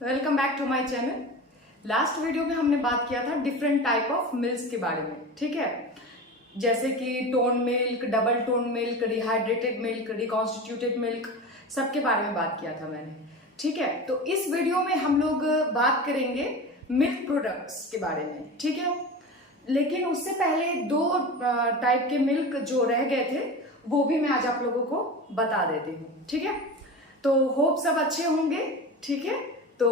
Welcome back to my channel. Last video में हमने बात किया था डिफरेंट टाइप ऑफ मिल्क्स के बारे में, ठीक है। जैसे कि tone milk, double tone milk, dehydrated milk, reconstituted milk, सबके बारे में बात किया था मैंने, ठीक है। तो इस वीडियो में हम लोग बात करेंगे मिल्क प्रोडक्ट्स के बारे में, ठीक है। लेकिन उससे पहले दो टाइप के मिल्क जो रह गए थे वो भी मैं आज आप लोगों को बता देती हूँ, ठीक है। तो होप सब अच्छे होंगे, ठीक है। तो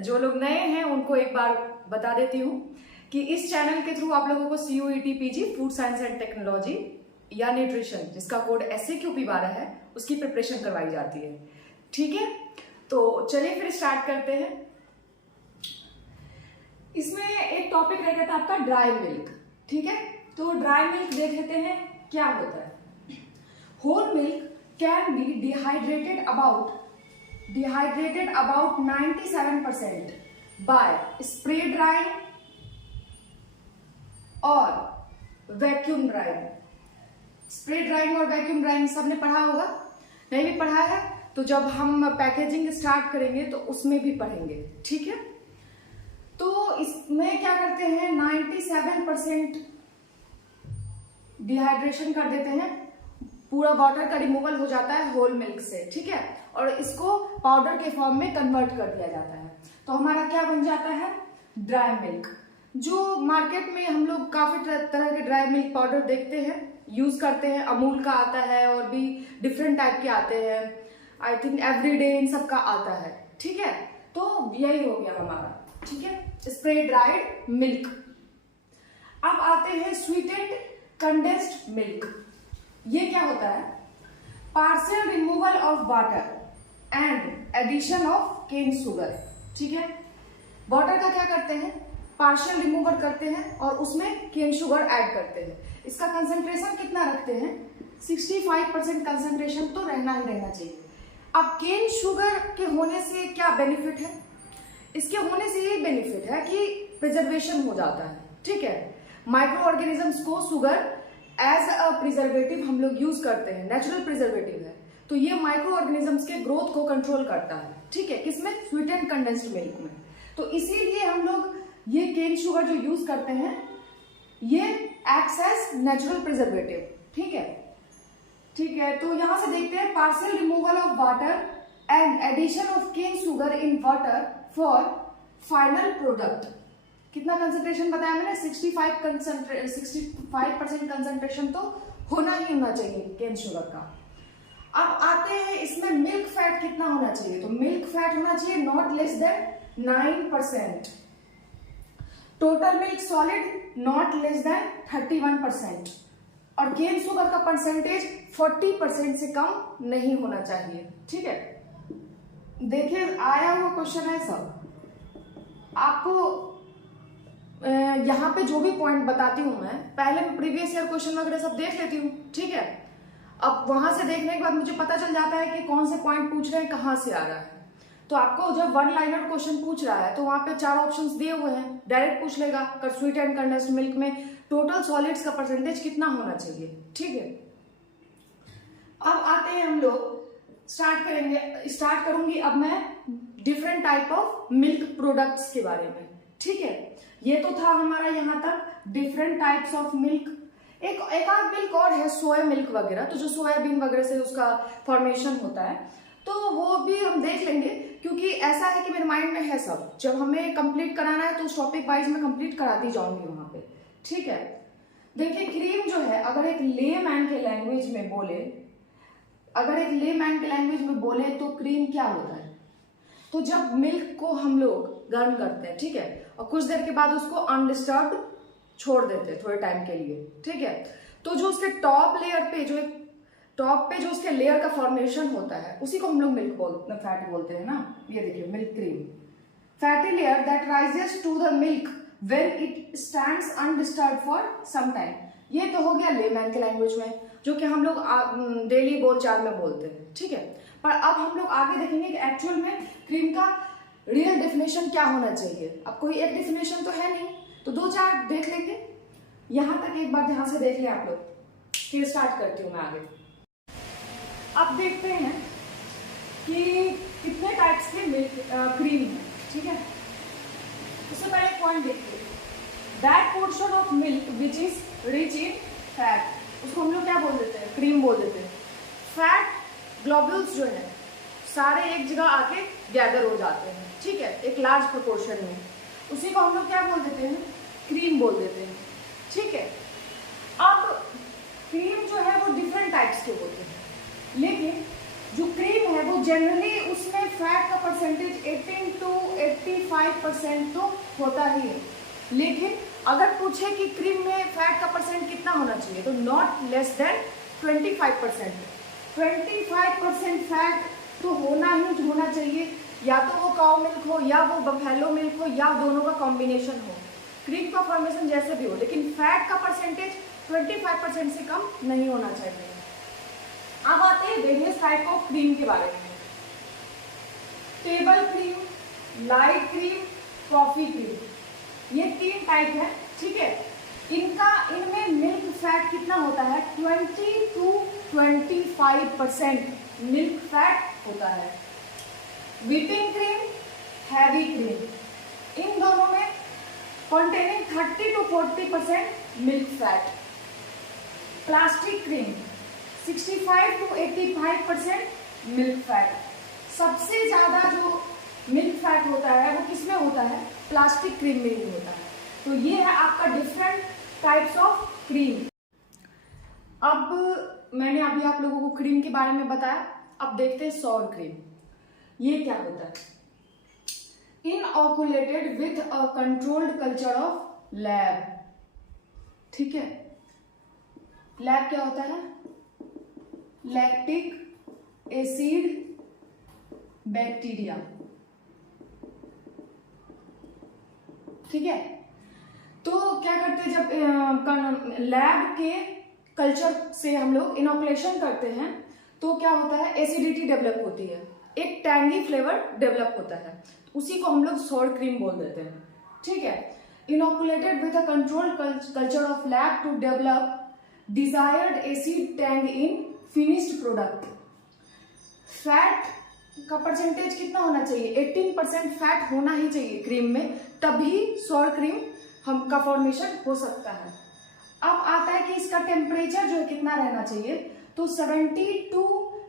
जो लोग नए हैं उनको एक बार बता देती हूँ कि इस चैनल के थ्रू आप लोगों को CUET PG food science and technology या न्यूट्रिशन, जिसका कोड SAQP 12 है, उसकी प्रिपरेशन करवाई जाती है, ठीक है। तो चलिए फिर स्टार्ट करते हैं। इसमें एक टॉपिक रह गया था आपका ड्राई मिल्क, ठीक है। तो ड्राई मिल्क देख लेते हैं क्या होता है। Whole milk can be dehydrated about 97% by spray drying और वैक्यूम ड्राइंग। स्प्रे ड्राइंग और वैक्यूम ड्राइंग सबने पढ़ा होगा, नहीं भी पढ़ा है तो जब हम पैकेजिंग स्टार्ट करेंगे तो उसमें भी पढ़ेंगे, ठीक है। तो इसमें क्या करते हैं, 97% डिहाइड्रेशन कर देते हैं, पूरा वाटर का रिमूवल हो जाता है होल मिल्क से, ठीक है। और इसको पाउडर के फॉर्म में कन्वर्ट कर दिया जाता है, तो हमारा क्या बन जाता है, ड्राई मिल्क। जो मार्केट में हम लोग काफी तरह के ड्राई मिल्क पाउडर देखते हैं, यूज करते हैं। अमूल का आता है और भी डिफरेंट टाइप के आते हैं, आई थिंक एवरीडे इन सब का आता है, ठीक है। तो यही हो गया हमारा, ठीक है, स्प्रे ड्राइड मिल्क। अब आते हैं स्वीटेंड कंडेंस्ड मिल्क। ये क्या होता है, partial removal of water and addition of cane sugar, ठीक है। वाटर का क्या करते हैं, पार्शियल रिमूवल करते हैं और उसमें केन शुगर ऐड करते हैं। इसका कंसंट्रेशन कितना रखते हैं, 65% कंसंट्रेशन तो रहना ही रहना चाहिए। अब केन शुगर के होने से क्या बेनिफिट है, इसके होने से ये बेनिफिट है कि प्रिजर्वेशन हो जाता है, ठीक है। माइक्रो ऑर्गेनिजम्स को शुगर एज अ प्रिजर्वेटिव हम लोग यूज करते हैं, नेचुरल प्रिजर्वेटिव है, तो ये माइक्रो ऑर्गेनिजम्स के ग्रोथ को कंट्रोल करता है, ठीक है। किसमें, स्वीटेंड कंडेंस्ड मिल्क में। तो इसीलिए हम लोग ये केन शुगर जो यूज करते हैं ये एक्ट्स एज नेचुरल प्रिजर्वेटिव, ठीक है, ठीक है। तो यहां से देखते हैं, partial removal of water and addition of cane sugar in water for final product. कितना कंसेंट्रेशन बताया मैंने, 65% कंसेंट्रेशन तो होना ही होना चाहिए केन शुगर का। अब आते हैं इसमें मिल्क फैट कितना होना चाहिए, तो मिल्क फैट होना चाहिए not less than 9%। Total milk solid not less than 31%। और केन शुगर का परसेंटेज 40% से कम नहीं होना चाहिए, ठीक है। देखिए आया हुआ क्वेश्चन है सब, आपको यहाँ पे जो भी पॉइंट बताती हूँ मैं, पहले मैं प्रीवियस ईयर क्वेश्चन वगैरह सब देख लेती हूँ, ठीक है। अब वहां से देखने के बाद मुझे पता चल जाता है कि कौन से पॉइंट पूछ रहे हैं, कहाँ से आ रहा है। तो आपको जब वन लाइनर क्वेश्चन पूछ रहा है तो वहां पे 4 ऑप्शंस दिए हुए हैं, डायरेक्ट पूछ लेगा स्वीट एंड कंडेंस्ड मिल्क में टोटल सॉलिड्स का परसेंटेज कितना होना चाहिए, ठीक है। अब आते हैं हम लोग, स्टार्ट करूंगी अब मैं different type of milk products के बारे में, ठीक है। ये तो था हमारा यहाँ तक डिफरेंट टाइप्स ऑफ मिल्क। एक आध मिल्क और है, सोया मिल्क वगैरह, तो जो सोयाबीन वगैरह से उसका फॉर्मेशन होता है, तो वो भी हम देख लेंगे, क्योंकि ऐसा है कि मेरे माइंड में है सब। जब हमें कंप्लीट कराना है तो उस टॉपिक वाइज में कंप्लीट कराती जाऊंगी वहां पे, ठीक है। देखिए क्रीम जो है, अगर एक लेमैन के लैंग्वेज में बोले, तो क्रीम क्या होता है, तो जब मिल्क को हम लोग गर्म करते हैं, ठीक है, और कुछ देर के बाद उसको अनडिस्टर्ब्ड छोड़ देते हैं थोड़े टाइम के लिए, ठीक है। तो जो उसके टॉप पे जो उसके लेयर का फॉर्मेशन होता है, उसी को हम लोग फैट बोलते हैं ना। ये देखिए milk cream, fatty layer that rises to the milk when it stands undisturbed for some time. ये तो हो गया लेमैन के लैंग्वेज में, जो कि हम लोग डेली बोलचाल में बोलते हैं, ठीक है। पर अब हम लोग आगे देखेंगे कि एक्चुअल में क्रीम का रियल डेफिनेशन क्या होना चाहिए। अब कोई एक डेफिनेशन तो है नहीं, तो 2-4 देख लेंगे। यहां तक एक बार ध्यान से देख लें आप लोग, फिर स्टार्ट करती हूँ मैं आगे। अब देखते हैं कि कितने टाइप्स के मिल्क क्रीम है, ठीक है। उससे पहले एक पॉइंट देखिए, that portion of milk which is rich in fat, उसको हम लोग क्या बोल देते हैं, क्रीम बोल देते हैं। फैट ग्लोब्यूल्स जो है सारे एक जगह आके गैदर हो जाते हैं, ठीक है, एक लार्ज प्रोपोर्शन में, उसी को हम लोग क्या बोल देते हैं, क्रीम बोल देते हैं, ठीक है। अब क्रीम जो है वो डिफरेंट टाइप्स के होते हैं, लेकिन जो क्रीम है वो जनरली उसमें फैट का परसेंटेज 18 to 85% तो होता ही है। लेकिन अगर पूछे कि क्रीम में फैट का परसेंट कितना होना चाहिए, तो नॉट लेस देन 25%। 25% फैट तो होना ही होना चाहिए, या तो वो काउ मिल्क हो या वो बफेलो मिल्क हो या दोनों का कॉम्बिनेशन हो, क्रीम का फॉर्मेशन जैसे भी हो, लेकिन फैट का परसेंटेज 25% से कम नहीं होना चाहिए। अब आते हैं वेरियस टाइप ऑफ क्रीम के बारे में। Table cream, light cream, coffee cream, ये 3 टाइप है, ठीक है। इनमें मिल्क फैट कितना होता है, 20 to 25% मिल्क फैट होता है। व्हिपिंग क्रीम, हैवी क्रीम, इन दोनों में containing 30 to 40% milk fat. Plastic cream 65 to 85% milk fat. सबसे ज्यादा जो मिल्क फैट होता है वो किसमें होता है, प्लास्टिक क्रीम में ही होता है। तो ये है आपका डिफरेंट टाइप्स ऑफ क्रीम। अब मैंने अभी आप लोगों को क्रीम के बारे में बताया, अब देखते हैं सॉर क्रीम। ये क्या होता है, inoculated with a controlled culture of lab, ठीक है। लैब क्या होता है, लैक्टिक एसिड बैक्टीरिया, ठीक है। तो क्या करते हैं, जब लैब के कल्चर से हम लोग इनॉकुलेशन करते हैं तो क्या होता है, एसिडिटी डेवलप होती है, एक टैंगी फ्लेवर डेवलप होता है, उसी को हम लोग सॉर क्रीम बोल देते हैं, ठीक है। Inoculated with a controlled culture of lab to develop desired acid tang in finished product. Fat का परसेंटेज कितना होना चाहिए, 18% फैट होना ही चाहिए क्रीम में, तभी सॉर क्रीम हम का फॉर्मेशन हो सकता है। अब आता है कि इसका टेम्परेचर जो है कितना रहना चाहिए, तो 70 to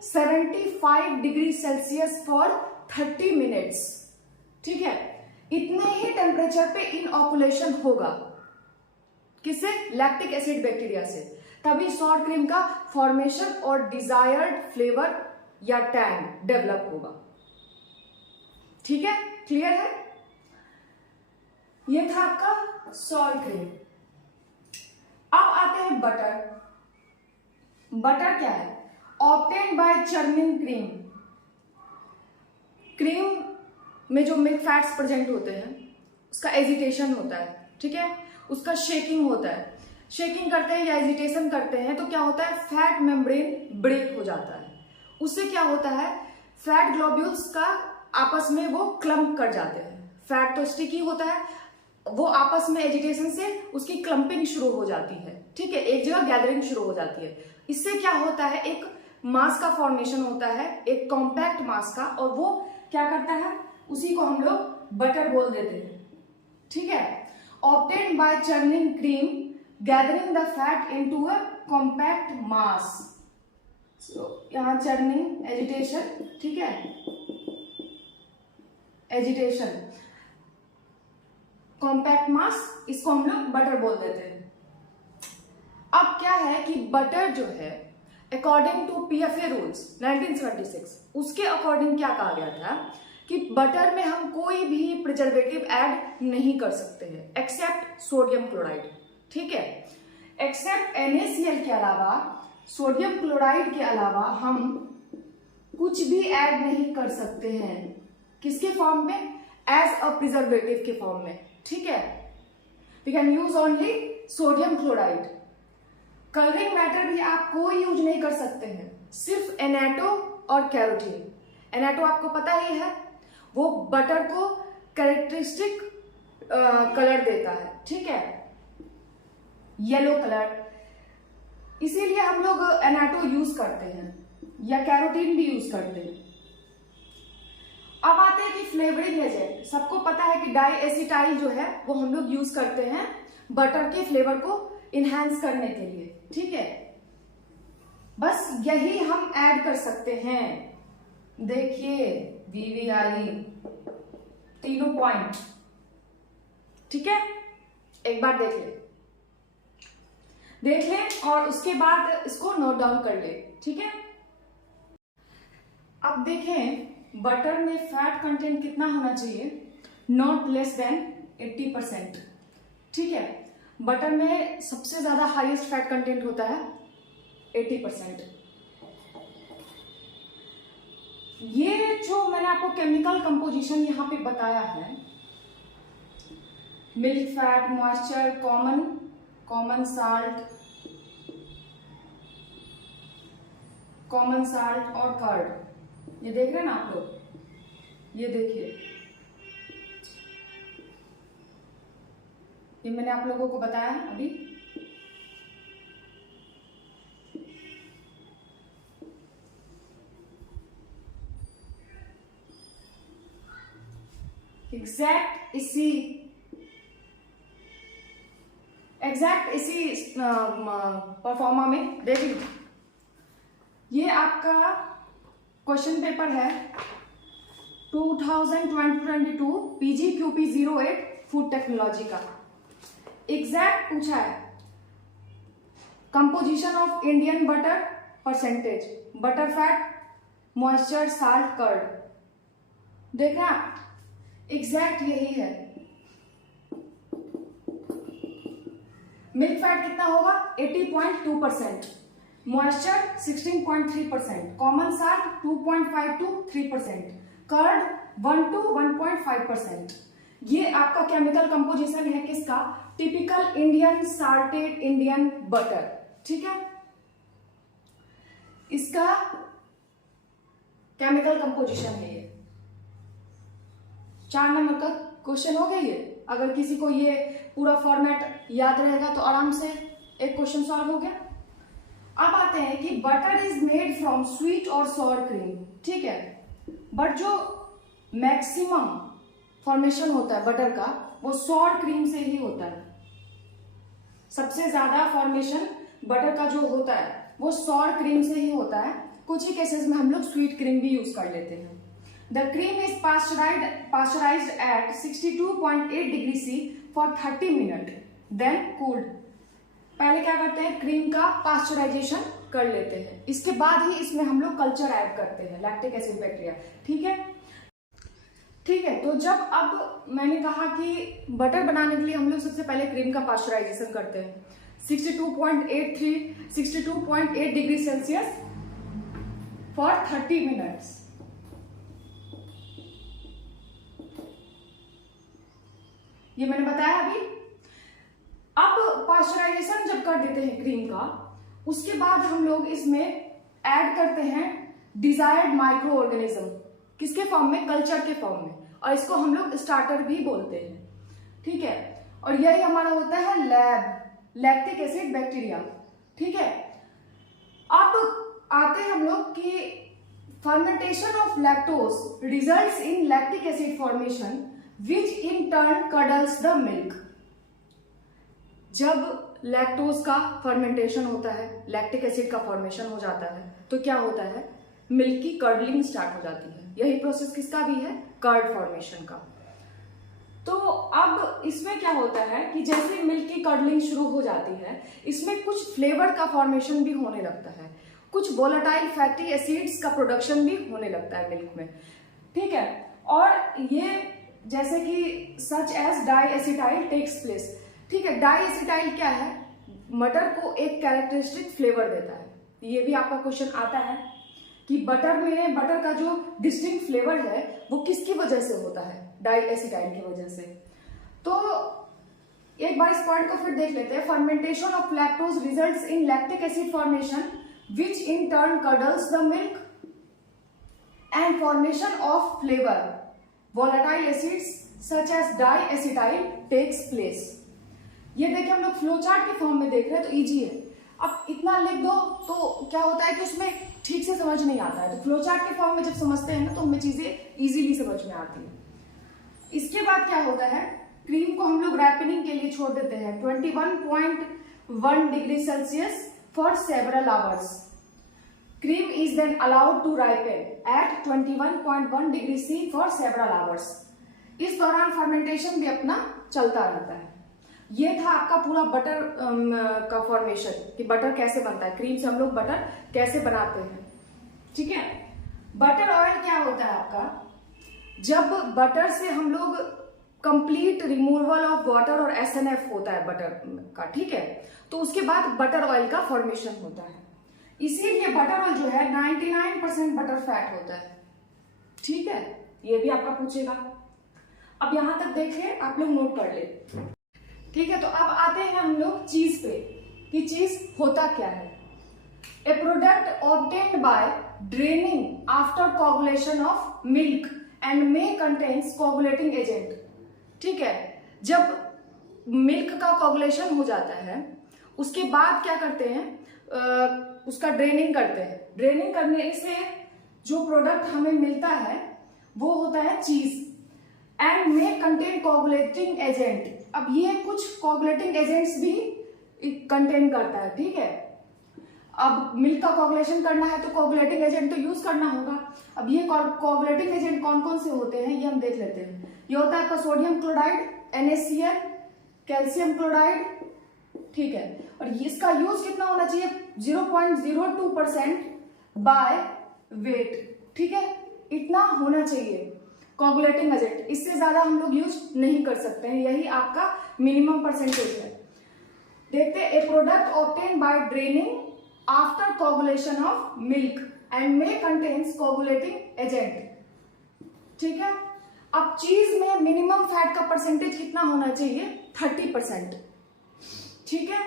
75 degree Celsius for 30 minutes, ठीक है। इतने ही टेम्परेचर पे इनऑकुलेशन होगा, किससे, लैक्टिक एसिड बैक्टीरिया से, तभी सॉर क्रीम का फॉर्मेशन और डिजायर्ड फ्लेवर या टैंग डेवलप होगा, ठीक है, क्लियर है। ये था आपका सॉर क्रीम। अब आते हैं बटर। बटर क्या है, obtain by churning cream. Cream में जो मिल्क फैट्स प्रेजेंट होते हैं उसका एजिटेशन होता है, ठीक है, उसका शेकिंग होता है। शेकिंग करते हैं या एजिटेशन करते हैं तो क्या होता है, फैट मेम्ब्रेन ब्रेक हो जाता है, उससे क्या होता है, फैट ग्लोब्यूल्स का आपस में वो क्लम्प कर जाते हैं। फैट तो स्टिकी होता है, वो आपस में एजिटेशन से उसकी क्लम्पिंग शुरू हो जाती है, ठीक है, एक जगह गैदरिंग शुरू हो जाती है। इससे क्या होता है, एक मास का फॉर्मेशन होता है, एक कॉम्पैक्ट मास का, और वो क्या करता है, उसी को हम लोग बटर बोल देते हैं, ठीक है। Obtain by churning cream gathering the fat into a compact mass. यहां चर्निंग एजिटेशन, ठीक है, एजिटेशन कॉम्पैक्ट मास, इसको हम लोग बटर बोल देते हैं। अब क्या है कि बटर जो है अकॉर्डिंग टू पीएफए रूल्स 1976, उसके अकॉर्डिंग क्या कहा गया था कि बटर में हम कोई भी प्रिजर्वेटिव ऐड नहीं कर सकते हैं एक्सेप्ट सोडियम क्लोराइड, ठीक है। एक्सेप्ट NaCl के अलावा, सोडियम क्लोराइड के अलावा हम कुछ भी ऐड नहीं कर सकते हैं, किसके फॉर्म में, एज अ प्रिजर्वेटिव के फॉर्म में, ठीक है। We can use only sodium chloride. Colouring matter भी आप कोई यूज नहीं कर सकते हैं, सिर्फ एनाटो और कैरोटीन। एनाटो आपको पता ही है, वो बटर को कैरेक्टरिस्टिक कलर देता है, ठीक है, येलो कलर, इसीलिए हम लोग एनाटो यूज करते हैं या कैरोटीन भी यूज करते हैं। अब आते हैं कि फ्लेवरिंग एजेंट। सबको पता है कि डाई एसिटाइल जो है वो हम लोग यूज करते हैं बटर के फ्लेवर को इनहेंस करने के लिए, ठीक है। बस यही हम ऐड कर सकते हैं। देखिए VVIE तीनों पॉइंट, ठीक है। एक बार देख लें और उसके बाद इसको नोट डाउन कर ले, ठीक है। अब देखें बटर में फैट कंटेंट कितना होना चाहिए, नॉट लेस देन 80%, ठीक है। बटर में सबसे ज्यादा हाईएस्ट फैट कंटेंट होता है 80%। ये जो मैंने आपको केमिकल कंपोजिशन यहां पे बताया है, milk fat, moisture, common salt और कर्ड, ये देख रहे हैं ना आप लोग, ये देखिए, ये मैंने आप लोगों को बताया अभी। एग्जैक्ट इसी परफॉर्मा में देख लीजिए, ये आपका क्वेश्चन पेपर है 2022 PGQP08 फूड टेक्नोलॉजी का। एग्जैक्ट पूछा है composition of Indian butter, percentage, butter fat, moisture, salt, curd. देखना एग्जैक्ट यही है। मिल्क फैट कितना होगा 80.2%, moisture 16.3%, common salt 2.5 to 3%, curd 1 to 1.5%। ये आपका केमिकल कंपोजिशन है किसका, typical Indian salted Indian butter, ठीक है। इसका केमिकल कंपोजिशन है ये। 4 नंबर का क्वेश्चन हो गया ये। अगर किसी को ये पूरा फॉर्मेट याद रहेगा तो आराम से एक क्वेश्चन सॉल्व हो गया। अब आते हैं कि butter is made from sweet और सॉर क्रीम, ठीक है। बट जो मैक्सिमम फॉर्मेशन होता है बटर का वो सॉर क्रीम से ही होता है। सबसे ज्यादा फॉर्मेशन बटर का जो होता है वो सॉर क्रीम से ही होता है। कुछ ही केसेस में हम लोग स्वीट क्रीम भी यूज कर लेते हैं। The cream is pasteurized at 62.8 degree C for 30 minute, then cooled. पहले क्या करते हैं, क्रीम का पास्चराइजेशन कर लेते हैं, इसके बाद ही इसमें हम लोग कल्चर ऐड करते हैं, लैक्टिक एसिड बैक्टीरिया, ठीक है। ठीक है, तो जब अब मैंने कहा कि बटर बनाने के लिए हम लोग सबसे पहले क्रीम का पास्चराइजेशन करते हैं 62.8 डिग्री सेल्सियस फॉर 30 मिनट्स। ये मैंने बताया अभी। अब पास्चराइजेशन जब कर देते हैं क्रीम का, उसके बाद हम लोग इसमें ऐड करते हैं डिजायर्ड माइक्रो ऑर्गेनिज्म, किसके फॉर्म में, कल्चर के फॉर्म में, और इसको हम लोग स्टार्टर भी बोलते हैं, ठीक है। और यही हमारा होता है लैक्टिक एसिड बैक्टीरिया, ठीक है। अब आते हैं हम लोग कि fermentation of lactose results in lactic acid formation which in turn cuddles the milk. जब लैक्टोज का फर्मेंटेशन होता है, लैक्टिक एसिड का फॉर्मेशन हो जाता है, तो क्या होता है, मिल्क की कर्डलिंग स्टार्ट हो जाती है। यही प्रोसेस किसका भी है, कर्ड फॉर्मेशन का। तो अब इसमें क्या होता है कि जैसे मिल्क की कर्डलिंग शुरू हो जाती है, इसमें कुछ फ्लेवर का फॉर्मेशन भी होने लगता है, कुछ वोलेटाइल फैटी एसिड्स का प्रोडक्शन भी होने लगता है मिल्क में, ठीक है। और ये जैसे कि such as di acetyl takes place, ठीक है। डाई एसिटाइल क्या है, मटर को एक कैरेक्टरिस्टिक फ्लेवर देता है। ये भी आपका क्वेश्चन आता है कि बटर का जो डिस्टिंक्ट फ्लेवर है वो किसकी वजह से होता है, डाई एसिटाइल की वजह से। तो एक बार इस पॉइंट को फिर देख लेते हैं। Fermentation of lactose results in lactic acid formation which in turn curdles the milk and formation of flavour volatile acids such as diacetyl takes place। ये देखिए हम लोग फ्लो चार्ट के फॉर्म में देख रहे हैं तो इजी है। अब इतना लिख दो तो क्या होता है कि उसमें ठीक से समझ नहीं आता है। तो फ्लो चार्ट के फॉर्म में जब समझते हैं ना तो हमें चीजें इजीली समझ में आती है। इसके बाद क्या होता है, क्रीम को हम लोग रैपनिंग के लिए छोड़ देते हैं 21.1 degree Celsius for several hours. Cream is then allowed to ripen at 21.1 degree C for several hours. इस दौरान फर्मेंटेशन भी अपना चलता रहता है। ये था आपका पूरा बटर का फॉर्मेशन कि बटर कैसे बनता है, क्रीम से हम लोग बटर कैसे बनाते हैं। ठीक है, बटर ऑयल क्या होता है आपका, जब बटर से हम लोग कंप्लीट रिमूवल ऑफ वाटर और SNF होता है बटर का, ठीक है, तो उसके बाद बटर ऑयल का फॉर्मेशन होता है। इसीलिए बटर ऑयल जो है 99% बटर फैट होता है। ठीक है, ये भी आपका पूछेगा। अब यहां तक देखें, आप लोग नोट कर ले। ठीक है, तो अब आते हैं हम लोग चीज पे कि चीज होता क्या है। A product obtained by draining after coagulation of milk and may contains coagulating agent. ठीक है, जब मिल्क का कोगुलेशन हो जाता है उसके बाद क्या करते हैं, उसका ड्रेनिंग करते हैं। ड्रेनिंग करने से जो प्रोडक्ट हमें मिलता है वो होता है चीज and may contain coagulating agent. अब ये कुछ कोगुलेटिंग एजेंट्स भी कंटेन करता है। ठीक है, अब मिल्क का कोगुलेशन करना है तो कोगुलेटिंग एजेंट तो यूज करना होगा। अब ये कोगुलेटिंग एजेंट कौन कौन से होते हैं ये हम देख लेते हैं। ये होता है आपका sodium chloride, NaCl, calcium chloride. ठीक है, और इसका यूज कितना होना चाहिए, 0.02% बाय वेट। ठीक है, इतना होना चाहिए कोगुलेटिंग एजेंट, इससे ज्यादा हम लोग यूज नहीं कर सकते हैं, यही आपका मिनिमम परसेंटेज है। देखते हैं, a product obtain by draining after coagulation of milk and may contains coagulating agent. ठीक है, अब चीज में मिनिमम फैट का परसेंटेज कितना होना चाहिए, 30%। ठीक है,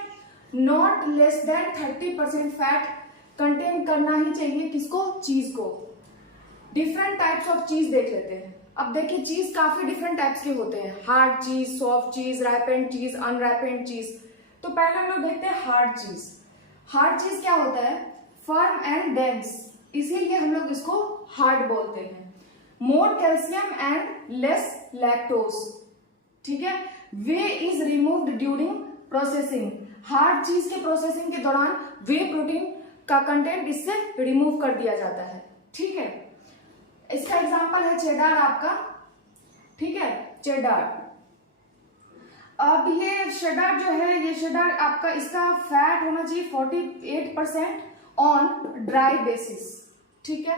not less than 30% fat contain करना ही चाहिए किसको, चीज को। डिफरेंट टाइप्स ऑफ चीज देख लेते हैं। अब देखिए, चीज काफी डिफरेंट टाइप्स के होते हैं, हार्ड चीज, सॉफ्ट चीज, रैपेंड चीज, अनरैपेंड चीज। तो पहले हम लोग देखते हैं हार्ड चीज। हार्ड चीज क्या होता है, फर्म एंड डेंस, इसीलिए हम लोग इसको हार्ड बोलते हैं। मोर कैल्शियम एंड लेस लैक्टोज। ठीक है, way is removed during processing. Hard चीज के प्रोसेसिंग के दौरान वे प्रोटीन का कंटेंट इससे रिमूव कर दिया जाता है। ठीक है, इसका एग्जांपल है चेडार आपका। ठीक है, चेडार। अब ये चेडार जो है, ये चेडार आपका, इसका फैट होना चाहिए 48% ऑन ड्राई बेसिस। ठीक है,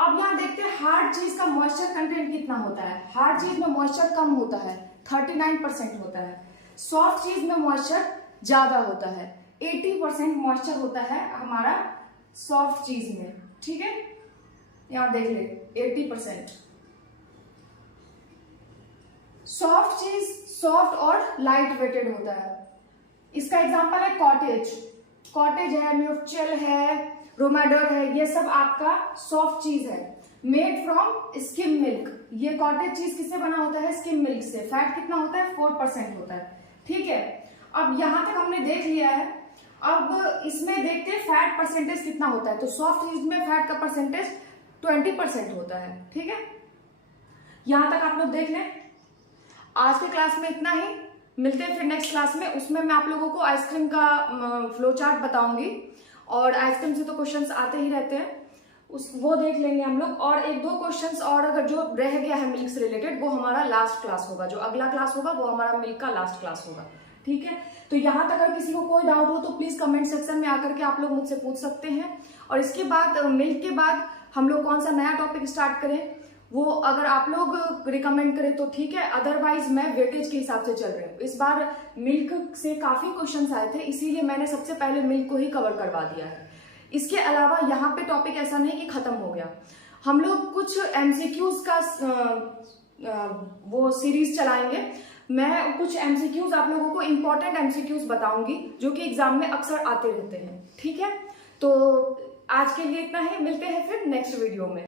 अब यहां देखते हैं हार्ड चीज का मॉइस्चर कंटेंट कितना होता है। हार्ड चीज में मॉइस्चर कम होता है, 39% होता है। सॉफ्ट चीज में मॉइस्चर ज्यादा होता है, 80% मॉइस्चर होता है हमारा सॉफ्ट चीज में। ठीक है, यहां देख ले 80%। सॉफ्ट चीज सॉफ्ट और लाइट वेटेड होता है। इसका एग्जांपल है कॉटेज। कॉटेज है, म्यूचल है, रोमाडर है, ये सब आपका सॉफ्ट चीज है। Made from skim milk. ये कॉटेज चीज किससे बना होता है, स्किम मिल्क से। फैट कितना होता है, 4% होता है। ठीक है, अब यहां तक हमने देख लिया है। अब इसमें देखते हैं फैट परसेंटेज कितना होता है। तो सॉफ्ट चीज में फैट का परसेंटेज 20% होता है। ठीक है, यहां तक आप लोग देख लें। आज के क्लास में इतना ही, मिलते हैं फिर नेक्स्ट क्लास में। उसमें मैं आप लोगों को आइसक्रीम का फ्लो चार्ट बताऊंगी, और आइसक्रीम से तो क्वेश्चंस आते ही रहते हैं, वो देख लेंगे हम लोग। और एक दो क्वेश्चंस और अगर जो रह गया है मिल्क से रिलेटेड, वो हमारा लास्ट क्लास होगा। जो अगला क्लास होगा वो हमारा मिल्क का लास्ट क्लास होगा। ठीक है, तो यहाँ तक अगर किसी को कोई डाउट हो तो प्लीज कमेंट सेक्शन में आकर के आप लोग मुझसे पूछ सकते हैं। और इसके बाद मिल्क के बाद हम लोग कौन सा नया टॉपिक स्टार्ट करें, वो अगर आप लोग रिकमेंड करें तो ठीक है, अदरवाइज मैं वेटेज के हिसाब से चल रही हूँ। इस बार मिल्क से काफी क्वेश्चंस आए थे, इसीलिए मैंने सबसे पहले मिल्क को ही कवर करवा दिया है। इसके अलावा यहाँ पे टॉपिक ऐसा नहीं कि खत्म हो गया, हम लोग कुछ एमसीक्यूज का वो सीरीज चलाएंगे। मैं कुछ एमसीक्यूज आप लोगों को इंपॉर्टेंट एमसीक्यूज बताऊंगी जो कि एग्जाम में अक्सर आते रहते हैं। ठीक है, तो आज के लिए इतना ही, मिलते हैं फिर नेक्स्ट वीडियो में।